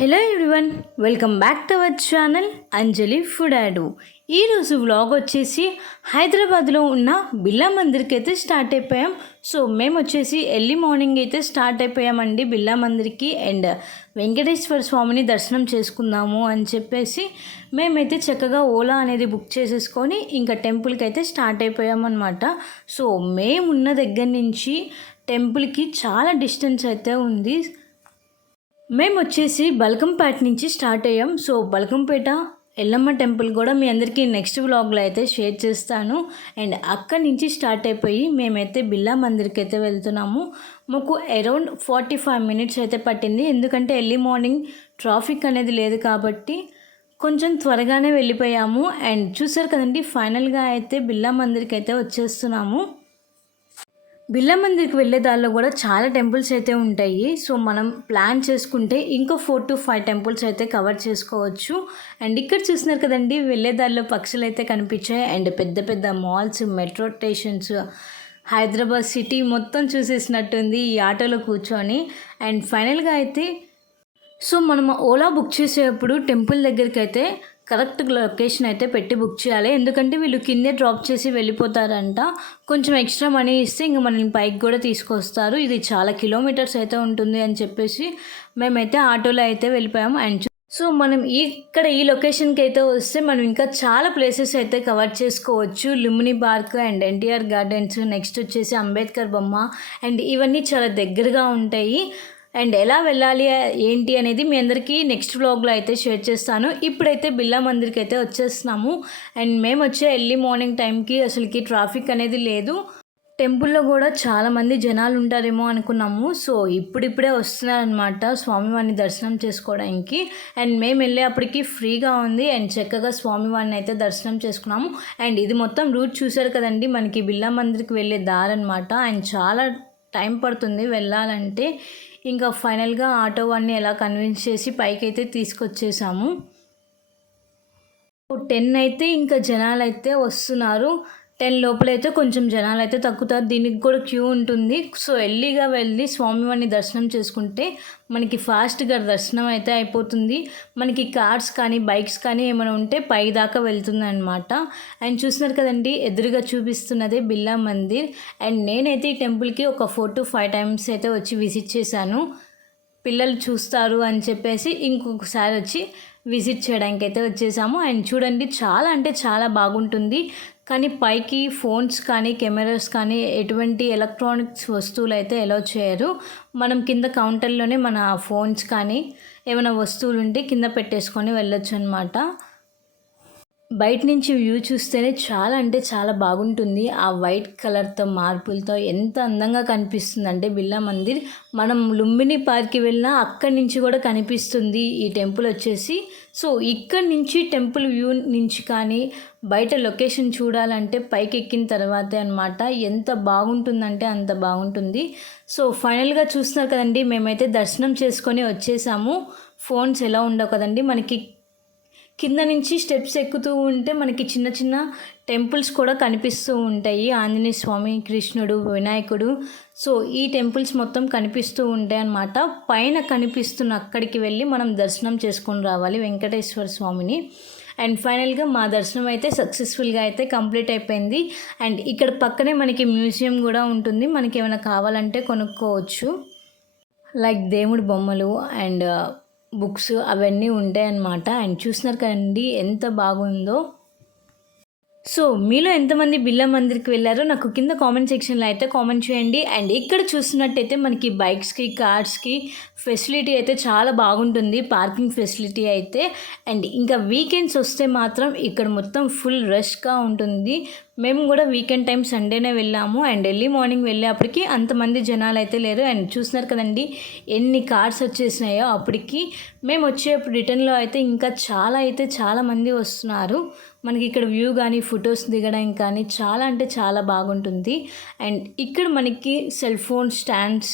Hello everyone, welcome back to our channel Anjali food add. ఈరోజు vlog వచ్చేసి హైదరాబాద్లో ఉన్న బిర్లా మందిర్కి అయితే స్టార్ట్ అయిపోయాం. సో మేము వచ్చేసి ఎర్లీ మార్నింగ్ అయితే స్టార్ట్ అయిపోయామండి బిర్లా మందిర్కి. అండ్ వెంకటేశ్వర స్వామిని దర్శనం చేసుకుందాము అని చెప్పేసి మేమైతే చక్కగా ఓలా అనేది బుక్ చేసేసుకొని ఇంకా టెంపుల్కి అయితే స్టార్ట్ అయిపోయామన్నమాట. సో మేమున్న దగ్గర నుంచి టెంపుల్కి చాలా డిస్టెన్స్ అయితే ఉంది. మేము వచ్చేసి బల్కంపేట నుంచి స్టార్ట్ అయ్యాం. సో బల్కంపేట ఎల్లమ్మ టెంపుల్ కూడా మీ అందరికీ నెక్స్ట్ వ్లాగ్లో అయితే షేర్ చేస్తాను. అండ్ అక్కడి నుంచి స్టార్ట్ అయిపోయి మేమైతే బిర్లా మందిర్కి అయితే వెళ్తున్నాము. మాకు అరౌండ్ 45 మినిట్స్ అయితే పట్టింది, ఎందుకంటే ఎర్లీ మార్నింగ్ ట్రాఫిక్ అనేది లేదు కాబట్టి కొంచెం త్వరగానే వెళ్ళిపోయాము. అండ్ చూసారు కదండి, ఫైనల్గా అయితే బిర్లా మందిర్కి అయితే వచ్చేస్తున్నాము. బిర్లా మందిర్కి వెళ్ళే దారిలో కూడా చాలా టెంపుల్స్ అయితే ఉంటాయి. సో మనం ప్లాన్ చేసుకుంటే ఇంకో 4 to 5 టెంపుల్స్ అయితే కవర్ చేసుకోవచ్చు. అండ్ ఇక్కడ చూస్తున్నారు కదండి, వెళ్ళే దారిలో పక్షులు అయితే కనిపించాయి. అండ్ పెద్ద పెద్ద malls, metro stations, Hyderabad city మొత్తం చూసేసినట్టుంది ఈ ఆటోలో కూర్చొని. అండ్ ఫైనల్గా అయితే సో మనం ఓలా బుక్ చేసేటప్పుడు టెంపుల్ దగ్గరికి అయితే కరెక్ట్ లొకేషన్ అయితే పెట్టి బుక్ చేయాలి, ఎందుకంటే వీళ్ళు కిందే డ్రాప్ చేసి వెళ్ళిపోతారంట. కొంచెం ఎక్స్ట్రా మనీ ఇస్తే ఇంక మనల్ని పైకి కూడా తీసుకొస్తారు. ఇది చాలా కిలోమీటర్స్ అయితే ఉంటుంది అని చెప్పేసి మేమైతే ఆటోలో అయితే వెళ్ళిపోయాము. అండ్ సో మనం ఇక్కడ ఈ లొకేషన్కి అయితే వస్తే మనం ఇంకా చాలా ప్లేసెస్ అయితే కవర్ చేసుకోవచ్చు. Lumbini park and NTR gardens, next వచ్చేసి అంబేద్కర్ బొమ్మ. అండ్ ఇవన్నీ చాలా దగ్గరగా ఉంటాయి. అండ్ ఎలా వెళ్ళాలి ఏంటి అనేది మీ అందరికీ నెక్స్ట్ వ్లాగ్లో అయితే షేర్ చేస్తాను. ఇప్పుడైతే బిర్లా మందిర్కి అయితే వచ్చేస్తున్నాము. అండ్ మేము వచ్చే ఎర్లీ మార్నింగ్ టైంకి అసలుకి ట్రాఫిక్ అనేది లేదు. టెంపుల్లో కూడా చాలామంది జనాలు ఉంటారేమో అనుకున్నాము. సో ఇప్పుడిప్పుడే వస్తున్నారనమాట స్వామివారిని దర్శనం చేసుకోవడానికి. అండ్ మేము వెళ్ళేప్పటికి ఫ్రీగా ఉంది. అండ్ చక్కగా స్వామివారిని అయితే దర్శనం చేసుకున్నాము. అండ్ ఇది మొత్తం రూట్ చూసారు కదండి, మనకి బిర్లా మందిర్కి వెళ్ళే దారి అనమాట. అండ్ చాలా టైం పడుతుంది వెళ్ళాలంటే. ఇంకా ఫైనల్గా ఆటో వాడిని ఎలా కన్విన్స్ చేసి పైకి అయితే తీసుకొచ్చేసాము. 10 అయితే ఇంకా జనాలు అయితే వస్తున్నారు. 10 లోపలైతే కొంచెం జనాలు అయితే తగ్గుతారు, దీనికి కూడా క్యూ ఉంటుంది. సో ఎర్లీగా వెళ్ళి స్వామివారిని దర్శనం చేసుకుంటే మనకి ఫాస్ట్గా దర్శనం అయితే అయిపోతుంది. మనకి కార్స్ కానీ బైక్స్ కానీ ఏమైనా ఉంటే పై దాకా వెళ్తుంది అనమాట. అండ్ చూస్తున్నారు కదండి, ఎదురుగా చూపిస్తున్నదే బిర్లా మందిర్. అండ్ నేనైతే ఈ టెంపుల్కి ఒక 4 to 5 టైమ్స్ అయితే వచ్చి విజిట్ చేశాను. పిల్లలు చూస్తారు అని చెప్పేసి ఇంకొకసారి వచ్చి విజిట్ చేయడానికి అయితే వచ్చేసాము. అండ్ చూడండి, చాలా అంటే చాలా బాగుంటుంది. కానీ పైకి ఫోన్స్ కానీ కెమెరాస్ కానీ ఎటువంటి ఎలక్ట్రానిక్స్ వస్తువులు అయితే అలౌ చేయరు. మనం కింద కౌంటర్లోనే మన ఫోన్స్ కానీ ఏమైనా వస్తువులు ఉంటే కింద పెట్టేసుకొని వెళ్ళొచ్చు అనమాట. బయట నుంచి వ్యూ చూస్తేనే చాలా అంటే చాలా బాగుంటుంది. ఆ వైట్ కలర్తో మార్పులతో ఎంత అందంగా కనిపిస్తుంది అంటే బిర్లా మందిర్. మనం లుంబిని పార్క్కి వెళ్ళినా అక్కడి నుంచి కూడా కనిపిస్తుంది ఈ టెంపుల్ వచ్చేసి. సో ఇక్కడి నుంచి టెంపుల్ వ్యూ నుంచి కానీ బయట లొకేషన్ చూడాలంటే పైకి ఎక్కిన తర్వాతే అనమాట. ఎంత బాగుంటుందంటే అంత బాగుంటుంది. సో ఫైనల్గా చూస్తున్నారు కదండి, మేమైతే దర్శనం చేసుకొని వచ్చేసాము. ఫోన్స్ ఎలా ఉండవు కదండి, మనకి కింద నుంచి స్టెప్స్ ఎక్కుతూ ఉంటే మనకి చిన్న చిన్న టెంపుల్స్ కూడా కనిపిస్తూ ఉంటాయి. ఆంజనేయ స్వామి, కృష్ణుడు, వినాయకుడు. సో ఈ టెంపుల్స్ మొత్తం కనిపిస్తూ ఉంటాయి అన్నమాట. పైన కనిపిస్తున్న అక్కడికి వెళ్ళి మనం దర్శనం చేసుకొని రావాలి వెంకటేశ్వర స్వామిని. అండ్ ఫైనల్గా మా దర్శనం అయితే సక్సెస్ఫుల్గా అయితే కంప్లీట్ అయిపోయింది. అండ్ ఇక్కడ పక్కనే మనకి మ్యూజియం కూడా ఉంటుంది, మనకి ఏమైనా కావాలంటే కొనుక్కోవచ్చు. లైక్ దేవుడి బొమ్మలు అండ్ బుక్స్ అవన్నీ ఉంటాయి అన్నమాట. అండ్ చూస్తున్నారు కదండి ఎంత బాగుందో. సో మీలో ఎంతమంది బిర్లా మందిర్కి వెళ్ళారో నాకు కింద కామెంట్ సెక్షన్లో అయితే కామెంట్ చేయండి. అండ్ ఇక్కడ చూస్తున్నట్టయితే మనకి బైక్స్కి, కార్స్కి ఫెసిలిటీ అయితే చాలా బాగుంటుంది, పార్కింగ్ ఫెసిలిటీ అయితే. అండ్ ఇంకా వీకెండ్స్ వస్తే మాత్రం ఇక్కడ మొత్తం ఫుల్ రష్గా ఉంటుంది. మేము కూడా వీకెండ్ టైం సండేనే వెళ్ళాము. అండ్ ఎర్లీ మార్నింగ్ వెళ్ళేప్పటికి అంతమంది జనాలు అయితే లేరు. అండ్ చూస్తున్నారు కదండి ఎన్ని కార్స్ వచ్చేసినాయో అప్పటికి. మేము వచ్చేప్పుడు రిటర్న్లో అయితే ఇంకా చాలా మంది వస్తున్నారు. మనకి ఇక్కడ వ్యూ కానీ ఫొటోస్ దిగడానికి కానీ చాలా అంటే చాలా బాగుంటుంది. అండ్ ఇక్కడ మనకి సెల్ ఫోన్ స్టాండ్స్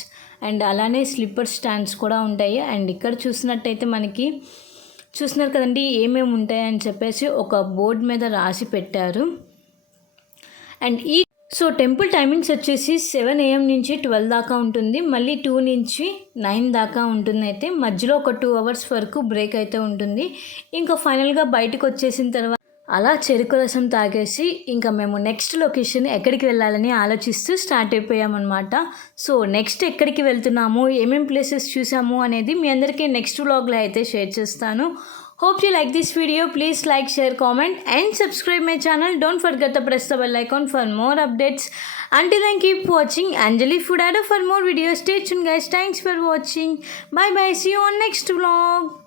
అండ్ అలానే స్లిప్పర్ స్టాండ్స్ కూడా ఉంటాయి. అండ్ ఇక్కడ చూసినట్టయితే మనకి చూస్తున్నారు కదండి ఏమేమి ఉంటాయని చెప్పేసి ఒక బోర్డు మీద రాసి పెట్టారు. అండ్ ఈ సో టెంపుల్ టైమింగ్స్ వచ్చేసి 7 AM నుంచి 12 దాకా ఉంటుంది, మళ్ళీ 2 నుంచి 9 దాకా ఉంటుంది. అయితే మధ్యలో ఒక 2 అవర్స్ వరకు బ్రేక్ అయితే ఉంటుంది. ఇంకా ఫైనల్గా బయటకు వచ్చేసిన తర్వాత అలా చెరుకు రసం తాగేసి ఇంకా మేము నెక్స్ట్ లొకేషన్ ఎక్కడికి వెళ్ళాలని ఆలోచిస్తూ స్టార్ట్ అయిపోయామన్నమాట. సో నెక్స్ట్ ఎక్కడికి వెళ్తున్నాము, ఏమేమి ప్లేసెస్ చూసాము అనేది మీ అందరికీ నెక్స్ట్ వ్లాగ్లో అయితే షేర్ చేస్తాను. Hope you like this video. Please like, share, comment and subscribe my channel. Don't forget to press the bell icon for more updates. Until then, keep watching Anjali Food Adda for more videos. Stay tuned guys. Thanks for watching. Bye bye. See you on next vlog.